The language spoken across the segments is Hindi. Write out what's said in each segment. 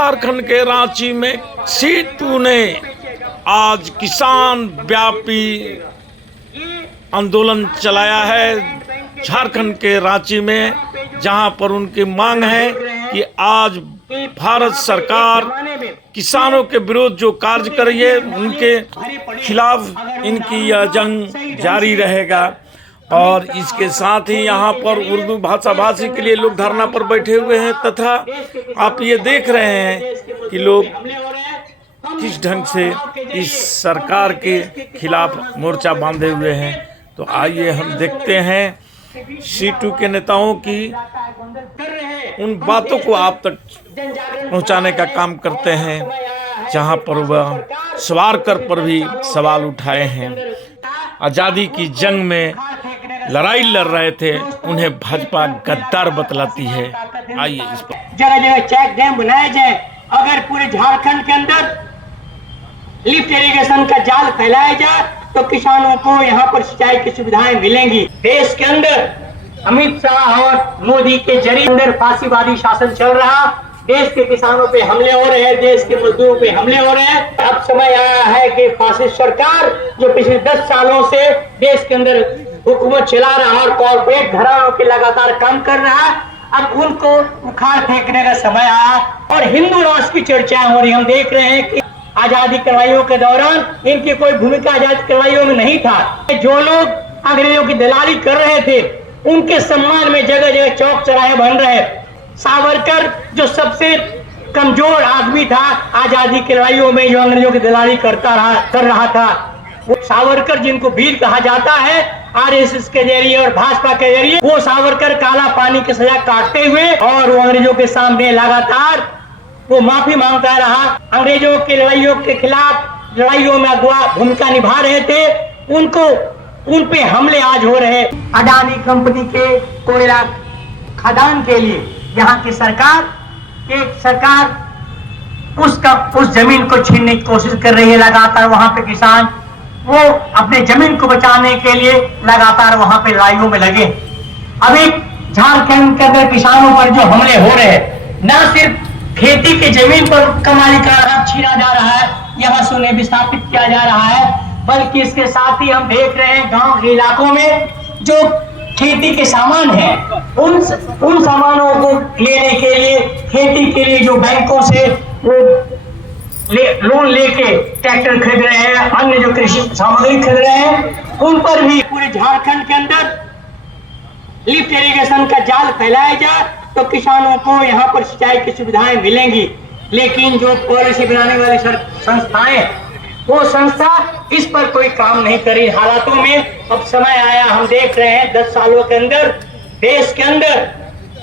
झारखंड के रांची में सीटू ने आज किसान व्यापी आंदोलन चलाया है झारखंड के रांची में, जहां पर उनकी मांग है कि आज भारत सरकार किसानों के विरोध जो कार्य कर रही है उनके खिलाफ इनकी यह जंग जारी रहेगा। और इसके साथ ही यहाँ पर उर्दू भाषा भाषी के लिए लोग धरना पर बैठे हुए हैं, तथा आप ये देख रहे हैं कि लोग किस ढंग से इस सरकार के खिलाफ मोर्चा बांधे हुए हैं। तो आइए हम देखते हैं सीटू के नेताओं की उन बातों को आप तक पहुंचाने का काम करते हैं, जहां पर वह सावरकर पर भी सवाल उठाए हैं। आज़ादी की जंग में लड़ाई लड़ रहे थे, उन्हें भाजपा गद्दार बतलाती है। आइए इस पर जगह जगह चेक डैम बनाए जाए। अगर पूरे झारखंड के अंदर लिफ्ट इरिगेशन का जाल फैलाया जाए तो किसानों को यहाँ पर सिंचाई की सुविधाएं मिलेंगी। देश के अंदर अमित शाह और मोदी के जरिए अंदर फांसीवादी शासन चल रहा, देश के किसानों पे हमले हो रहे हैं, देश के मजदूरों पे हमले हो रहे हैं। अब समय आया है कि फासिस्ट सरकार जो पिछले 10 सालों से देश के अंदर हुकूमत चला रहा और कॉर्पोरेट घरानों के लगातार काम कर रहा है, अब उनको उखाड़ फेंकने का समय आया और हिंदू राष्ट्र की चर्चा हो रही। हम देख रहे हैं कि आजादी करवाइयों के दौरान इनकी कोई भूमिका आजादी करवाइयों में नहीं था। जो लोग अंग्रेजों की दलाली कर रहे थे उनके सम्मान में जगह जगह चौक चौराहे बन रहे। सावरकर जो सबसे कमजोर आदमी था आजादी की लड़ाइयों में, जो अंग्रेजों की दलाली कर रहा था, वो सावरकर जिनको वीर कहा जाता है आरएसएस के जरिए और भाजपा के जरिए, वो सावरकर काला पानी की सजा काटते हुए और वो अंग्रेजों के सामने लगातार वो माफी मांगता रहा। अंग्रेजों की लड़ाइयों के खिलाफ लड़ाइयों में अगवा भूमिका निभा रहे थे, उनको उन पे हमले आज हो रहे। अडानी कंपनी के कोयला खदान के लिए यहाँ की सरकार उस जमीन को छीनने की कोशिश कर रही है। लगातार वहां पे किसान वो अपने जमीन को बचाने के लिए लगातार वहां पे लड़ाइयों में लगे। अभी झारखंड के अंदर किसानों पर जो हमले हो रहे हैं, न सिर्फ खेती के जमीन पर कमाई का हक छीना जा रहा है, यहाँ से उन्हें विस्थापित किया जा रहा है, बल्कि इसके साथ ही हम देख रहे हैं गांव के इलाकों में जो खेती के सामान है उन सामानों को लेने के लिए, खेती के लिए जो बैंकों से वो लोन लेके ट्रैक्टर खरीद रहे हैं, अन्य जो कृषि सामग्री खरीद रहे हैं, उन पर भी पूरे झारखंड के अंदर लिफ्ट इरिगेशन का जाल फैलाया जाए तो किसानों को यहाँ पर सिंचाई की सुविधाएं मिलेंगी। लेकिन जो पॉलिसी बनाने वाली संस्थाएं, वो संस्था इस पर कोई काम नहीं करी। हालातों में अब समय आया, हम देख रहे हैं 10 सालों के अंदर देश के अंदर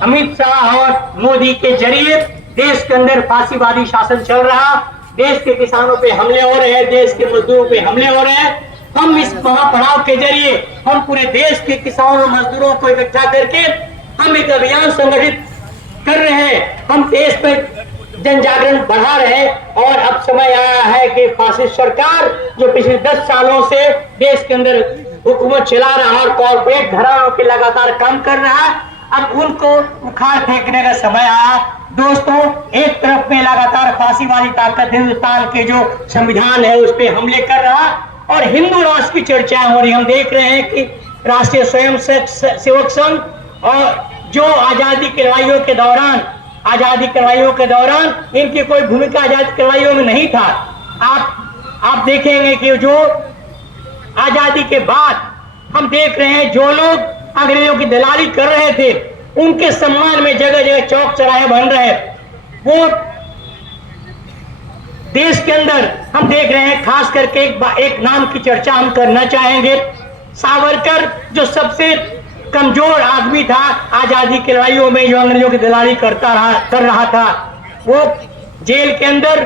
अमित शाह और मोदी के जरिए देश के अंदर फांसीवादी शासन चल रहा, देश के किसानों पे हमले हो रहे हैं, देश के मजदूरों पे हमले हो रहे हैं। हम इस महापड़ाव के जरिए हम पूरे देश के किसानों और मजदूरों को इकट्ठा करके हम एक अभियान संगठित कर रहे हैं, हम देश पर जन जागरण बढ़ा रहे हैं। और अब समय आया है कि फासिस्ट सरकार जो पिछले 10 सालों से देश के अंदर हुकूमत चला रहा और कॉर्पोरेट घरानों के लगातार काम कर रहा है, अब उनको उखाड़ फेंकने का समय आया। दोस्तों, एक तरफ में लगातार फांसीवादी ताकत हिंदुस्तान के जो संविधान है उस पर हमले कर रहा और हिंदू राष्ट्र की चर्चा हो रही। हम देख रहे हैं कि राष्ट्रीय स्वयं सेवक संघ और जो आजादी की लड़ाइयों के दौरान इनकी कोई भूमिका आजादी की लड़ाइयों में नहीं था। आप देखेंगे कि जो आजादी के बाद हम देख रहे हैं जो लोग अंग्रेजों की दलाली कर रहे थे उनके सम्मान में जगह जगह चौक चौराहे बन रहे। वो देश के अंदर हम देख रहे हैं, खास करके एक नाम की चर्चा हम करना चाहेंगे। सावरकर जो सबसे कमजोर आदमी था आजादी की लड़ाइयों में, जो अंग्रेजों की दलाली कर रहा था, वो जेल के अंदर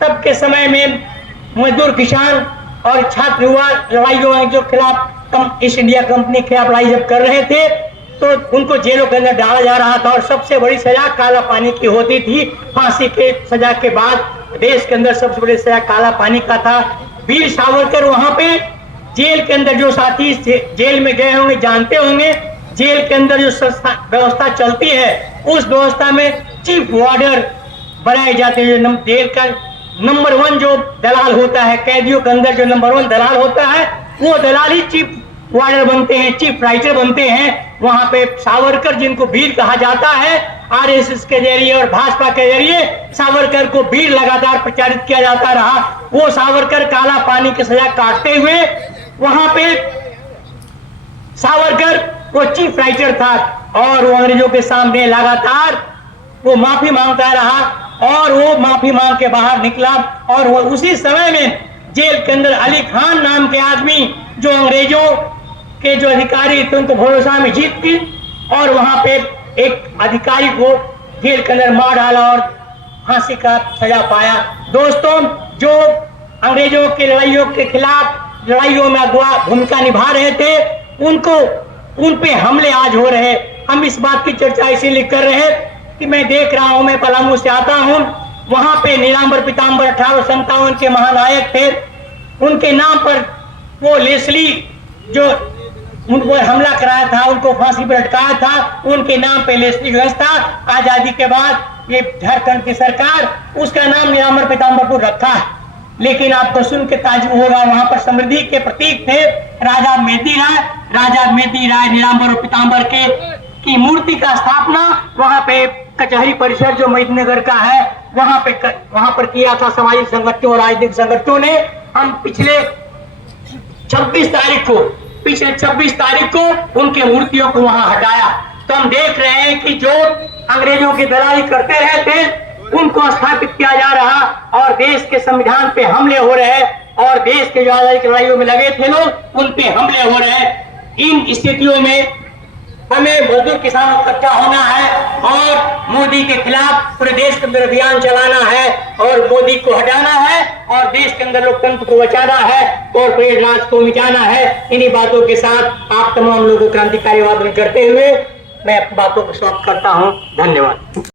तब के समय में मजदूर, किसान और छात्र युवा लड़ाइयों जो खिलाफ ईस्ट इंडिया कंपनी के खिलाफ लड़ाई जब कर रहे थे तो उनको जेलों के अंदर डाला जा रहा था और सबसे बड़ी सजा काला पानी की होती थी। फांसी के सजा के बाद देश के अंदर सबसे बड़ी सजा काला पानी का था। वीर सावरकर वहां पे जेल के अंदर, जो साथी जेल में गए होंगे जानते होंगे, जेल के अंदर जो व्यवस्था चलती है उस व्यवस्था में चीफ वार्डर बनाए जाते हैं। जो जेल का नंबर 1 जो दलाल होता है, कैदियों के अंदर जो नंबर 1 दलाल होता है, वो दलाल ही चीफ वार्डर बनते हैं, चीफ राइटर बनते हैं। वहां पे सावरकर, जिनको वीर कहा जाता है, आरएसएस के जरिए और भाजपा के जरिए सावरकर को वीर लगातार प्रचारित किया जाता रहा। वो सावरकर काला पानी की सजा काटते हुए वहां पे सावरकर वो चीफ राइटर था और वो अंग्रेजों के सामने लगातार वो माफी मांगता रहा और वो माफी मांग के बाहर निकला। और वो उसी समय में जेल के अंदर अली खान नाम के आदमी, जो अंग्रेजों के जो अधिकारी थे, उनको भरोसा में जीत की और वहां पे एक अधिकारी को जेल के अंदर मार डाला और फांसी का सजा पाया। दोस्तों, जो अंग्रेजों की लड़ाइयों के खिलाफ लड़ाइयों में अगवा भूमिका निभा रहे थे, उन पे हमले आज हो रहे। हम इस बात की चर्चा इसीलिए कर रहे हैं कि मैं देख रहा हूं, मैं पलामू से आता हूं, वहां पे नीलांबर पीताम्बर 1857 के महानायक थे, उनके नाम पर वो लेस्ली जो उनको हमला कराया था, उनको फांसी पर लटकाया था, उनके नाम पे लेस्ली गंज था। आजादी के बाद ये झारखंड की सरकार उसका नाम नीलांबर पीताम्बरपुर रखा है। लेकिन आपको सुन के ताज्जुब होगा, वहां पर समृद्धि के प्रतीक थे राजा मेदी राय नीलांबर और पीताम्बर की मूर्ति का स्थापना वहां पे कचहरी परिसर जो महीनगर का है वहां पर किया था सामाजिक संगठनों और राजनीतिक संगठनों ने। हम पिछले 26 तारीख को उनके मूर्तियों को वहां हटाया। तो हम देख रहे हैं कि जो अंग्रेजों की दलाली करते रहे थे, उनको स्थापित किया जा रहा और देश के संविधान पे हमले हो रहे और देश के जो आजादी की लड़ाइयों में लगे थे लोग, उन पे हमले हो रहे। इन स्थितियों में हमें मजदूर किसानों को इकट्ठा होना है और मोदी के खिलाफ पूरे देश के अंदर अभियान चलाना है और मोदी को हटाना है और देश के अंदर लोकतंत्र को बचाना है और कॉर्पोरेट राज को मिटाना है। इन्हीं बातों के साथ आप तमाम लोगों को क्रांतिकारी वादन करते हुए मैं अपनी बातों को समाप्त करता हूं। धन्यवाद।